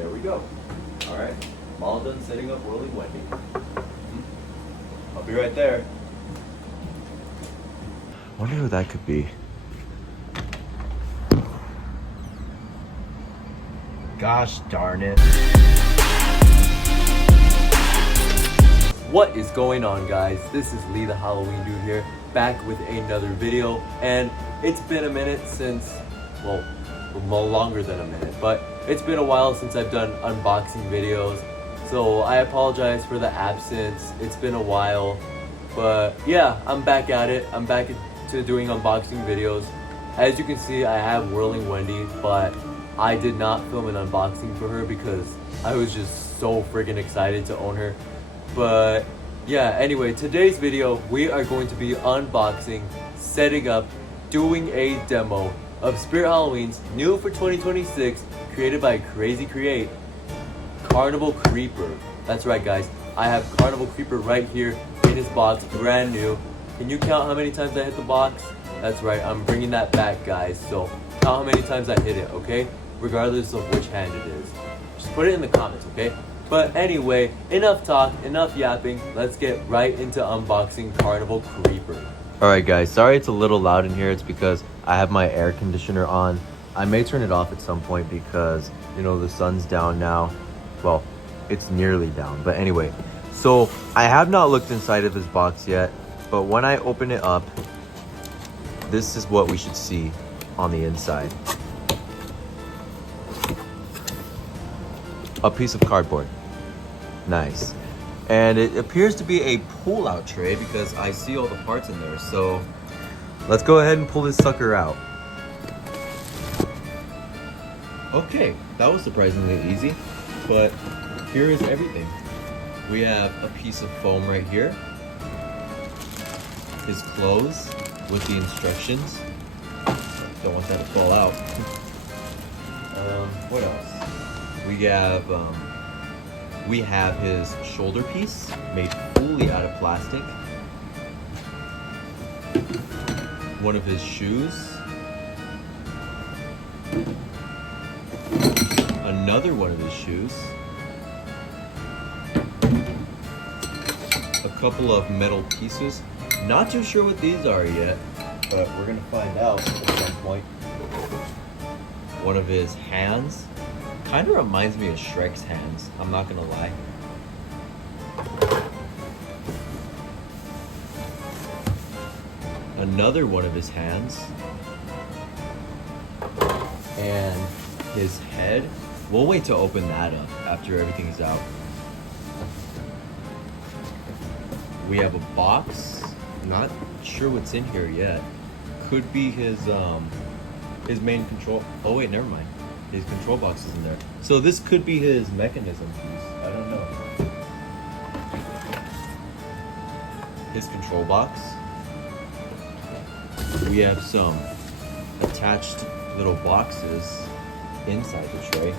There we go. All right, I'm all done setting up Whirling Wendy. I'll be right there. Wonder who that could be. Gosh darn it. What is going on, guys? This is Lee the Halloween Dude here, back with another video. And it's been a minute since, well, longer than a minute, but it's been a while since I've done unboxing videos. So I apologize for the absence. It's been a while, but yeah, I'm back at it. I'm back to doing unboxing videos. As you can see, I have Whirling Wendy, but I did not film an unboxing for her because I was just so freaking excited to own her. But yeah, anyway, today's video, we are going to be unboxing, setting up, doing a demo of Spirit Halloween's new for 2026, created by Crazy Create, Carnival Creeper. That's right, guys. I have Carnival Creeper right here in his box, brand new. Can you count how many times I hit the box? That's right, I'm bringing that back, guys. So count how many times I hit it, okay? Regardless of which hand it is. Just put it in the comments, okay? But anyway, enough talk, enough yapping. Let's get right into unboxing Carnival Creeper. Alright guys, sorry it's a little loud in here. It's because I have my air conditioner on. I may turn it off at some point because, you know, the sun's down now. Well, it's nearly down. But anyway, so I have not looked inside of his box yet. But when I open it up, this is what we should see on the inside. A piece of cardboard. Nice. And it appears to be a pull-out tray because I see all the parts in there. So let's go ahead and pull this sucker out. Okay, that was surprisingly easy. But here is everything. We have a piece of foam right here. His clothes with the instructions. Don't want that to fall out. What else? We have his shoulder piece made fully out of plastic. One of his shoes. Another one of his shoes. A couple of metal pieces. Not too sure what these are yet, but we're gonna find out at some point. One of his hands. Kind of reminds me of Shrek's hands, I'm not gonna lie. Another one of his hands. And his head. We'll wait to open that up after everything is out. We have a box. Not sure what's in here yet. Could be his main control. Oh wait, never mind. His control box is in there. So this could be his mechanism piece. I don't know. His control box. We have some attached little boxes inside the tray.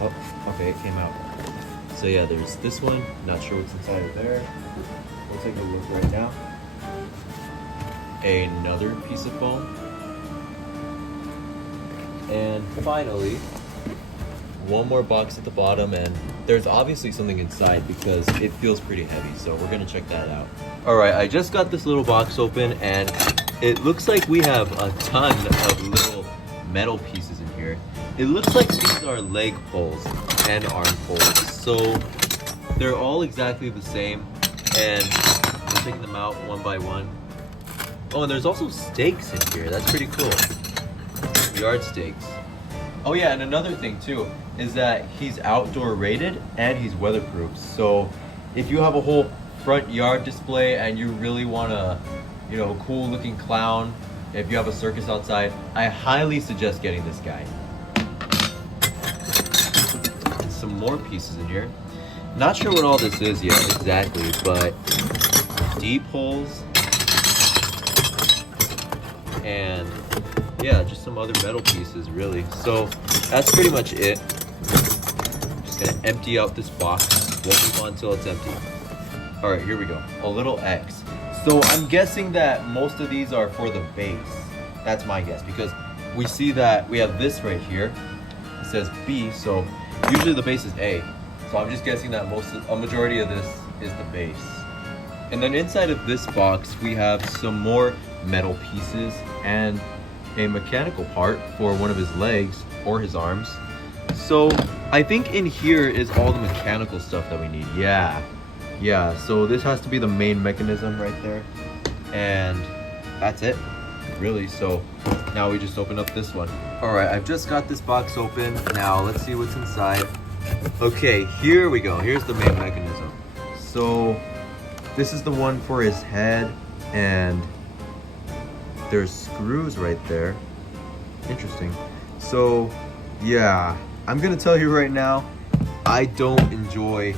Oh, okay, it came out. So yeah, there's this one. Not sure what's inside of there. We'll take a look right now. Another piece of foam. And finally, one more box at the bottom, and there's obviously something inside because it feels pretty heavy, so we're gonna check that out. All right, I just got this little box open, and it looks like we have a ton of little metal pieces in here. It looks like these are leg pulls and arm pulls, so they're all exactly the same, and we're taking them out one by one. Oh, and there's also stakes in here. That's pretty cool. Yard stakes. Oh yeah, and another thing too is that he's outdoor rated and he's weatherproof. So if you have a whole front yard display and you really want a, you know, cool looking clown, if you have a circus outside, I highly suggest getting this guy. Some more pieces in here. Not sure what all this is yet exactly, but deep holes and yeah, just some other metal pieces, really. So that's pretty much it. Just gonna empty out this box. We'll move on until it's empty. All right, here we go. A little X. So I'm guessing that most of these are for the base. That's my guess, because we see that we have this right here. It says B, so Usually the base is A. So I'm just guessing that a majority of this is the base. And then inside of this box, we have some more metal pieces and a mechanical part for one of his legs or his arms. So I think in here is all the mechanical stuff that we need. Yeah, so this has to be the main mechanism right there. And that's it, really. So now we just open up this one. All right, I've just got this box open. Now let's see what's inside. Okay, here we go. Here's the main mechanism. So this is the one for his head, and there's screws right there. Interesting. So yeah, I'm gonna tell you right now, I don't enjoy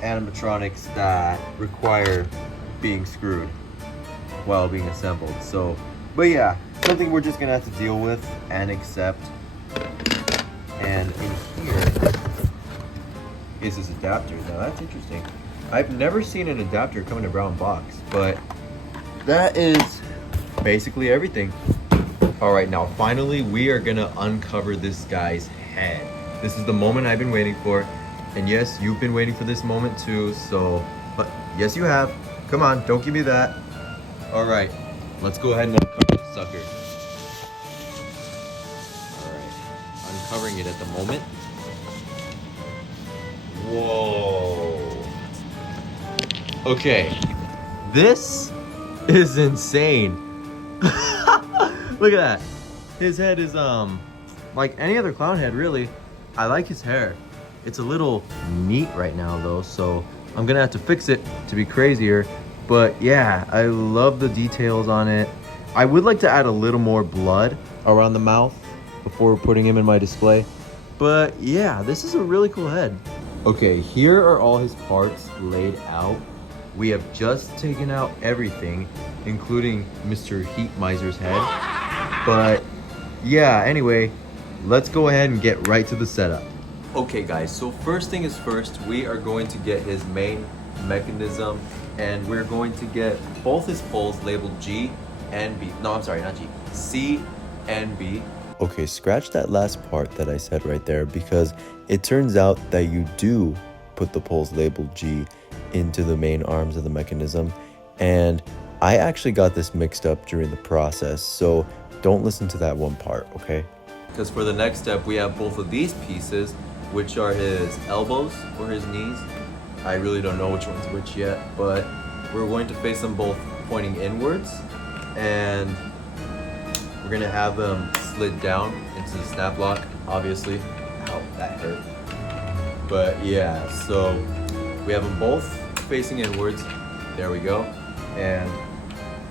animatronics that require being screwed while being assembled. So, but yeah, something we're just gonna have to deal with and accept. And in here is this adapter. Now that's interesting. I've never seen an adapter come in a brown box, but that is basically everything. All right, now finally we are gonna uncover this guy's head. This is the moment I've been waiting for. And yes, you've been waiting for this moment too, so, but yes you have. Come on, don't give me that. All right, let's go ahead and uncover the sucker. All right, uncovering it at the moment. Whoa. Okay, this is insane. Look at that. His head is like any other clown head, really. I like his hair. It's a little neat right now though, so I'm gonna have to fix it to be crazier. But yeah, I love the details on it. I would like to add a little more blood around the mouth before putting him in my display. But yeah, this is a really cool head. Okay, here are all his parts laid out. We have just taken out everything, including Mr. Heat Miser's head. But yeah, anyway, let's go ahead and get right to the setup. Okay guys, so first thing is first, we are going to get his main mechanism, and we're going to get both his poles labeled G and B. No, I'm sorry, not G. C and B. Okay, scratch that last part that I said right there, because it turns out that you do put the poles labeled G into the main arms of the mechanism, and I actually got this mixed up during the process, so don't listen to that one part, okay? Because for the next step, we have both of these pieces, which are his elbows or his knees. I really don't know which one's which yet, but we're going to face them both pointing inwards, and we're gonna have them slid down into the snap lock, obviously. Ow, that hurt. But yeah, so we have them both facing inwards. There we go. And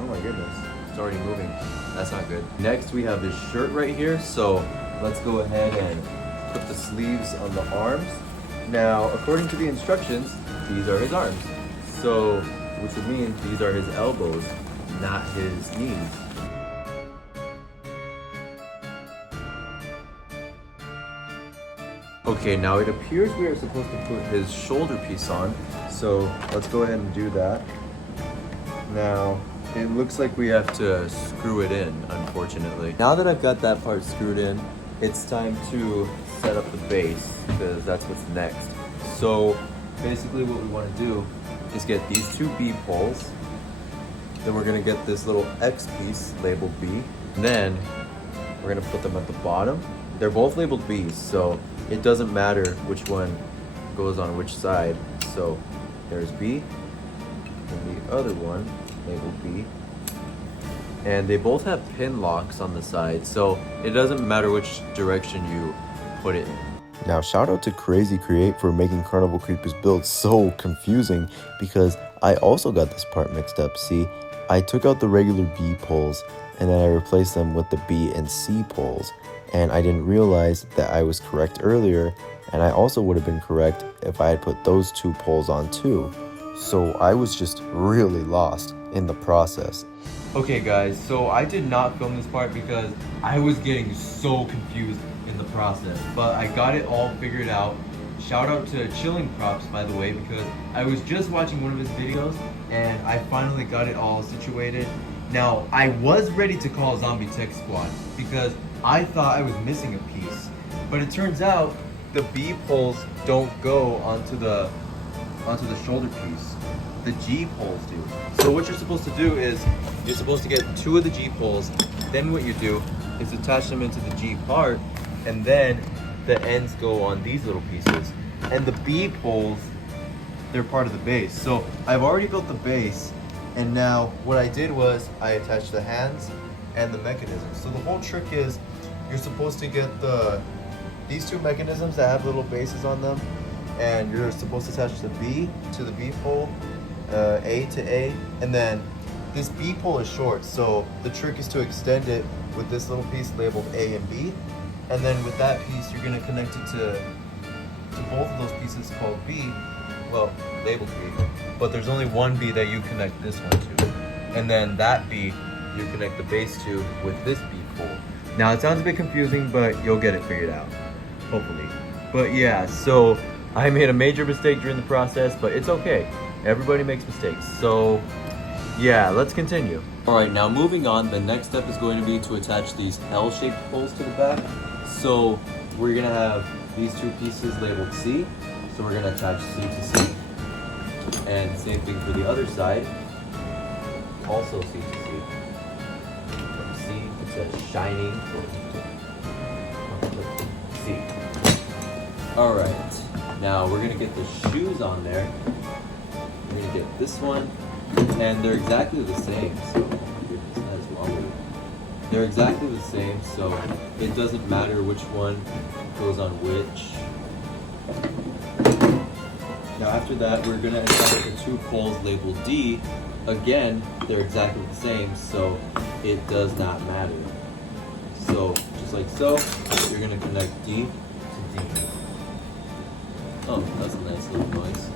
oh my goodness, it's already moving. That's not good. Next, we have his shirt right here. So let's go ahead and put the sleeves on the arms. Now, according to the instructions, these are his arms. So, which would mean these are his elbows, not his knees. Okay, now it appears we are supposed to put his shoulder piece on. So let's go ahead and do that. Now, it looks like we have to screw it in, unfortunately. Now that I've got that part screwed in, it's time to set up the base, because that's what's next. So basically what we want to do is get these two B poles. Then we're going to get this little X piece labeled B. And then we're going to put them at the bottom. They're both labeled B's, so it doesn't matter which one goes on which side. So there's B, and the other one labeled B. And they both have pin locks on the side, so it doesn't matter which direction you put it in. Now shout out to Crazy Create for making Carnival Creeper's build so confusing, because I also got this part mixed up. See, I took out the regular B poles and then I replaced them with the B and C poles, and I didn't realize that I was correct earlier, and I also would have been correct if I had put those two poles on too. So I was just really lost in the process. Okay guys, so I did not film this part because I was getting so confused in the process, but I got it all figured out. Shout out to Chilling Props, by the way, because I was just watching one of his videos and I finally got it all situated. Now, I was ready to call Zombie Tech Squad because I thought I was missing a piece, but it turns out the B poles don't go onto the shoulder piece. The G poles do. So what you're supposed to do is you're supposed to get 2 of the G poles. Then what you do is attach them into the G part, and then the ends go on these little pieces. And the B poles, they're part of the base. So I've already built the base, and now what I did was I attached the hands and the mechanism. So the whole trick is you're supposed to get these 2 mechanisms that have little bases on them, and you're supposed to attach the B to the B pole, A to A, and then this B pole is short, so the trick is to extend it with this little piece labeled A and B, and then with that piece you're going to connect it to both of those pieces called B, well, labeled B, but there's only one B that you connect this one to, and then that B you connect the base to with this B pole. Now it sounds a bit confusing, but you'll get it figured out, hopefully. But yeah, so I made a major mistake during the process, but it's okay. Everybody makes mistakes. So yeah, let's continue. All right, now moving on, the next step is going to be to attach these L-shaped poles to the back. So we're gonna have these 2 pieces labeled C. So we're gonna attach C to C. And same thing for the other side. Also C to C. C, it says shining. C. All right, now we're gonna get the shoes on there. We're gonna get this one, and they're exactly the same. So goodness, that is long. They're exactly the same, so it doesn't matter which one goes on which. Now after that, we're gonna attach the 2 poles labeled D. Again, they're exactly the same, so it does not matter. So just like so, you're gonna connect D to D. Oh, that's a nice little noise.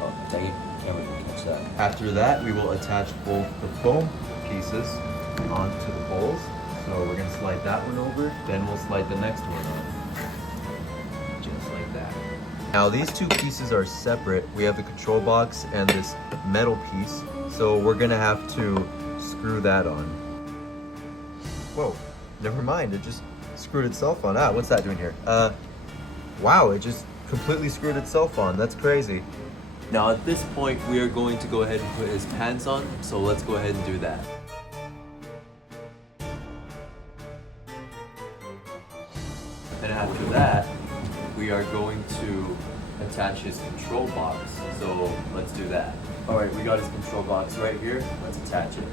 Oh, dang it. Can't really catch that. After that, we will attach both the foam pieces onto the poles. So we're going to slide that one over, then we'll slide the next one on. Just like that. Now these 2 pieces are separate. We have the control box and this metal piece. So we're gonna have to screw that on. Whoa, never mind, it just screwed itself on. Ah, what's that doing here? Wow, it just completely screwed itself on. That's crazy. Now at this point, we are going to go ahead and put his pants on. So let's go ahead and do that. And after that, we are going to attach his control box. So let's do that. All right, we got his control box right here. Let's attach it.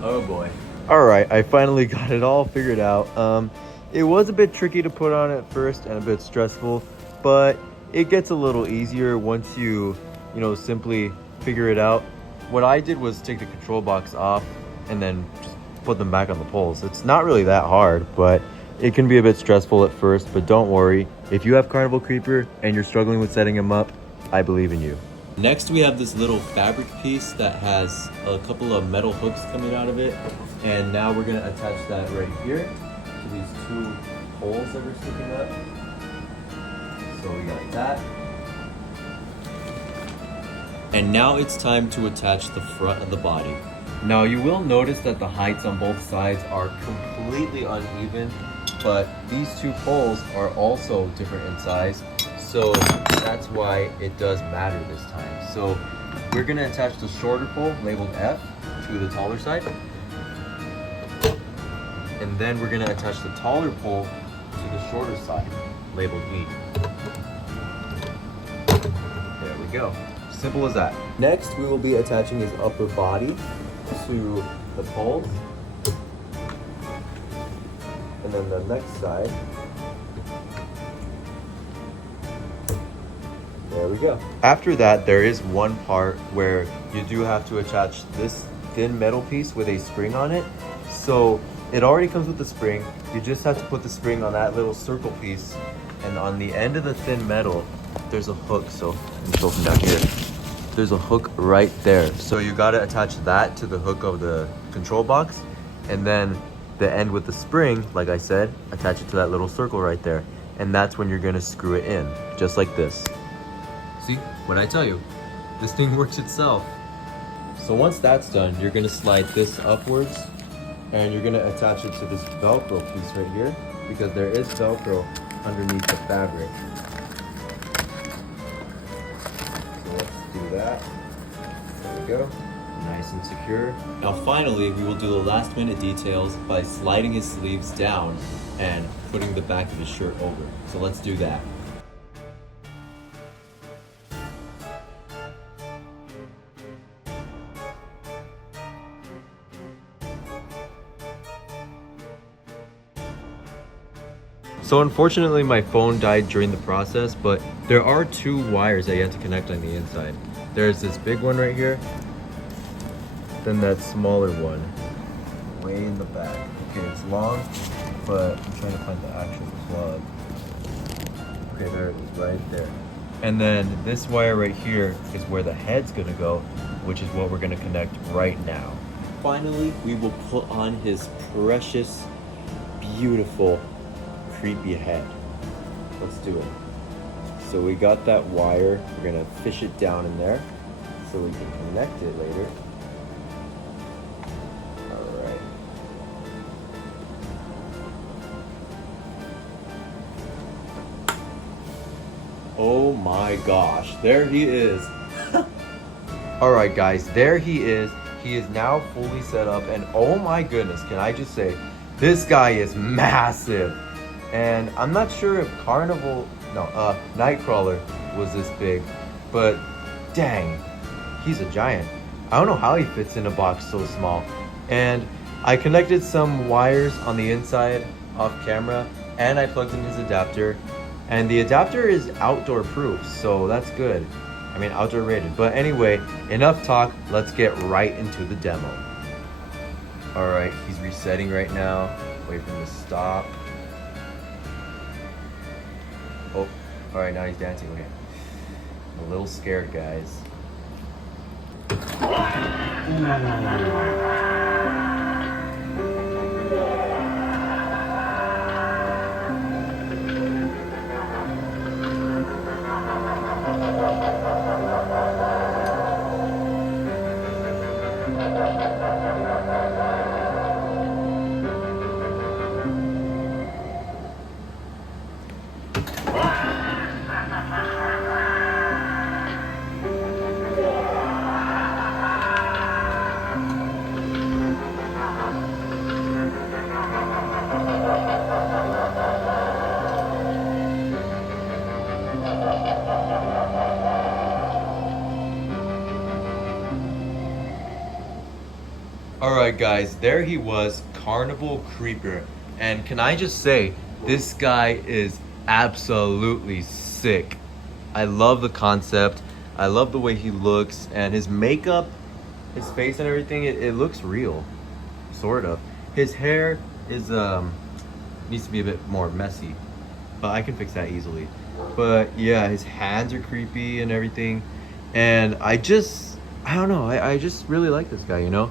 Oh boy. All right, I finally got it all figured out. It was a bit tricky to put on at first and a bit stressful, but it gets a little easier once you simply figure it out. What I did was take the control box off and then just put them back on the poles. It's not really that hard, but it can be a bit stressful at first, but don't worry. If you have Carnival Creeper and you're struggling with setting him up, I believe in you. Next, we have this little fabric piece that has a couple of metal hooks coming out of it. And now we're gonna attach that right here to these 2 poles that are sticking up. So we got that. And now it's time to attach the front of the body. Now you will notice that the heights on both sides are completely uneven, but these 2 poles are also different in size. So that's why it does matter this time. So we're gonna attach the shorter pole labeled F to the taller side. And then we're gonna attach the taller pole to the shorter side labeled E. There we go. Simple as that. Next, we will be attaching his upper body to the poles. And then the next side. There we go. After that, there is one part where you do have to attach this thin metal piece with a spring on it. So it already comes with the spring. You just have to put the spring on that little circle piece. And on the end of the thin metal, there's a hook. So let me show from down here. There's a hook right there. So you gotta attach that to the hook of the control box. And then the end with the spring, like I said, attach it to that little circle right there. And that's when you're gonna screw it in, just like this. See, what I tell you, this thing works itself. So once that's done, you're gonna slide this upwards and you're gonna attach it to this Velcro piece right here because there is Velcro underneath the fabric. So let's do that. There we go. Nice and secure. Now finally, we will do the last minute details by sliding his sleeves down and putting the back of his shirt over. So let's do that. So unfortunately my phone died during the process, but there are 2 wires that you have to connect on the inside. There's this big one right here, then that smaller one way in the back. Okay, it's long, but I'm trying to find the actual plug. Okay, there it is, right there. And then this wire right here is where the head's gonna go, which is what we're gonna connect right now. Finally, we will put on his precious, beautiful, creepy head. Let's do it. So we got that wire. We're gonna fish it down in there so we can connect it later. All right. Oh my gosh, there he is. All right, guys, there he is. He is now fully set up, and oh my goodness, can I just say, this guy is massive. And I'm not sure if Nightcrawler was this big, but dang, he's a giant. I don't know how he fits in a box so small. And I connected some wires on the inside off camera, and I plugged in his adapter. And the adapter is outdoor proof, so that's good. I mean, outdoor rated. But anyway, enough talk, let's get right into the demo. All right, he's resetting right now. Wait for him to stop. Oh, all right, now he's dancing. Okay. I'm a little scared, guys. Alright guys, there he was, Carnival Creeper. And can I just say, this guy is absolutely sick. I love the concept, I love the way he looks, and his makeup, his face and everything, it looks real, sort of. His hair is, needs to be a bit more messy, but I can fix that easily. But yeah, his hands are creepy and everything. And I don't know, I just really like this guy, you know?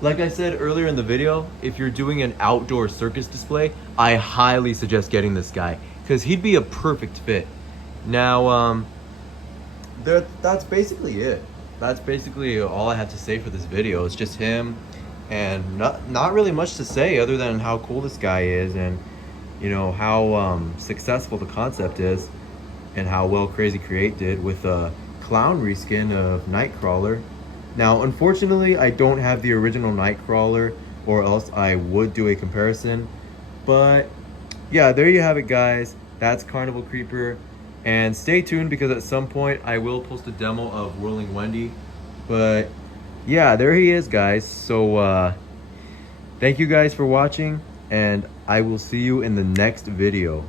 Like I said earlier in the video, if you're doing an outdoor circus display, I highly suggest getting this guy because he'd be a perfect fit. Now, that's basically it. That's basically all I have to say for this video. It's just him, and not really much to say other than how cool this guy is, and you know how successful the concept is, and how well Crazy Create did with a clown reskin of Nightcrawler. Now, unfortunately, I don't have the original Nightcrawler, or else I would do a comparison. But yeah, there you have it, guys. That's Carnival Creeper. And stay tuned because at some point I will post a demo of Whirling Wendy. But yeah, there he is, guys. So thank you guys for watching, and I will see you in the next video.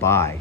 Bye.